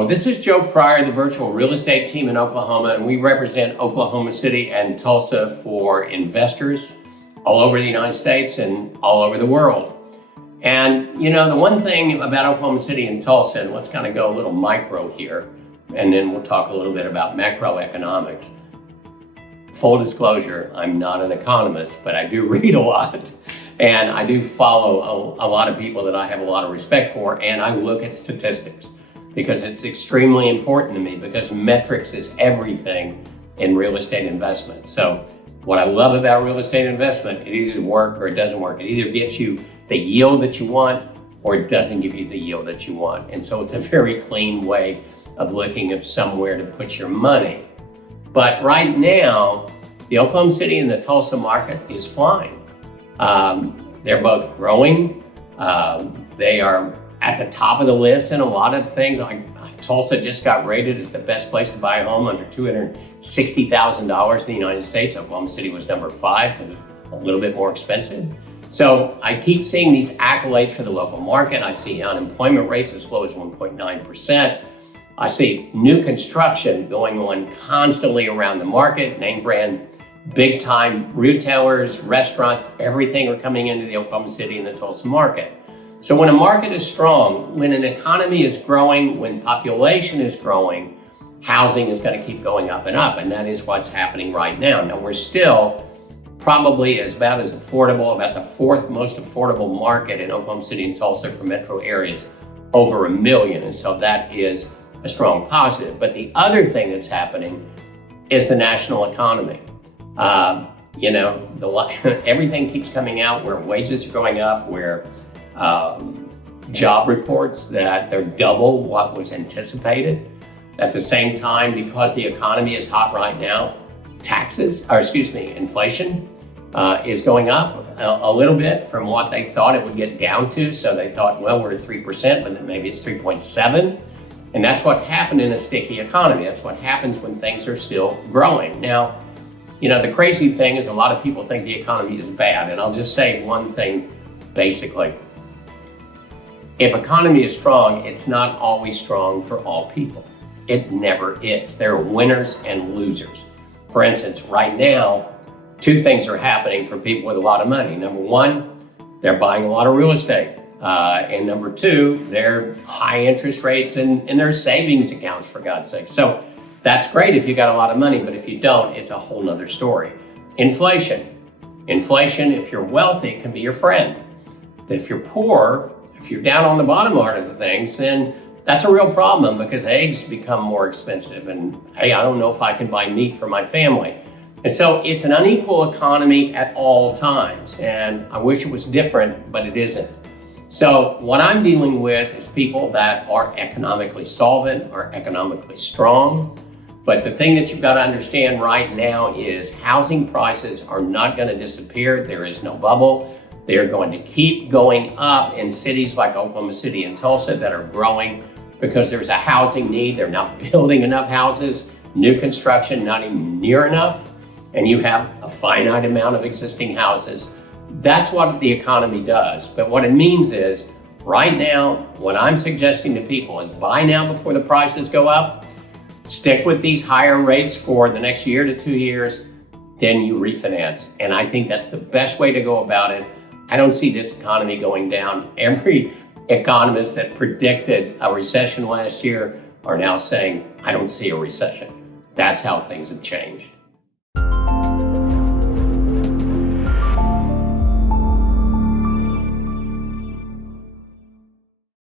Hello, this is Joe Pryor, the virtual real estate team in Oklahoma, and we represent Oklahoma City and Tulsa for investors all over the United States and all over the world. And you know, the one thing about Oklahoma City and Tulsa, and let's kind of go a little micro here, and then we'll talk a little bit about macroeconomics. Full disclosure, I'm not an economist, but I do read a lot. And I do follow a lot of people that I have a lot of respect for, and I look at statistics because it's extremely important to me, because metrics is everything in real estate investment. So what I love about real estate investment, it either works or it doesn't work. It either gets you the yield that you want or it doesn't give you the yield that you want. And so it's a very clean way of looking at somewhere to put your money. But right now, the Oklahoma City and the Tulsa market is flying. They're both growing. They are at the top of the list in a lot of things. Tulsa just got rated as the best place to buy a home under $260,000 in the United States. Oklahoma City was number 5 because it's a little bit more expensive. So I keep seeing these accolades for the local market. I see unemployment rates as low as 1.9%. I see new construction going on constantly around the market, name brand, big time retailers, restaurants, everything are coming into the Oklahoma City and the Tulsa market. So when a market is strong, when an economy is growing, when population is growing, housing is going to keep going up, and that is what's happening right now. Now we're still probably about as affordable, about the 4th most affordable market in Oklahoma City and Tulsa for metro areas, over 1 million, and so that is a strong positive. But the other thing that's happening is the national economy. Everything keeps coming out where wages are going up, where job reports that they're double what was anticipated. At the same time, because the economy is hot right now, inflation is going up a little bit from what they thought it would get down to. So they thought, well, we're at 3%, but then maybe it's 3.7. And that's what happened in a sticky economy. That's what happens when things are still growing. Now, the crazy thing is a lot of people think the economy is bad. And I'll just say one thing, basically. If economy is strong, it's not always strong for all people. It never is. There are winners and losers. For instance, right now, 2 things are happening for people with a lot of money. Number 1, they're buying a lot of real estate. And number 2, they're high interest rates in their savings accounts, for God's sake. So that's great if you got a lot of money, but if you don't, it's a whole nother story. Inflation, if you're wealthy, can be your friend. If you're poor, if you're down on the bottom part of the things, then that's a real problem because eggs become more expensive. And hey, I don't know if I can buy meat for my family. And so it's an unequal economy at all times. And I wish it was different, but it isn't. So what I'm dealing with is people that are economically solvent, are economically strong. But the thing that you've got to understand right now is housing prices are not going to disappear. There is no bubble. They are going to keep going up in cities like Oklahoma City and Tulsa that are growing because there's a housing need. They're not building enough houses, new construction, not even near enough. And you have a finite amount of existing houses. That's what the economy does. But what it means is right now, what I'm suggesting to people is buy now before the prices go up, stick with these higher rates for the next year to 2 years, then you refinance. And I think that's the best way to go about it. I don't see this economy going down. Every economist that predicted a recession last year are now saying, I don't see a recession. That's how things have changed.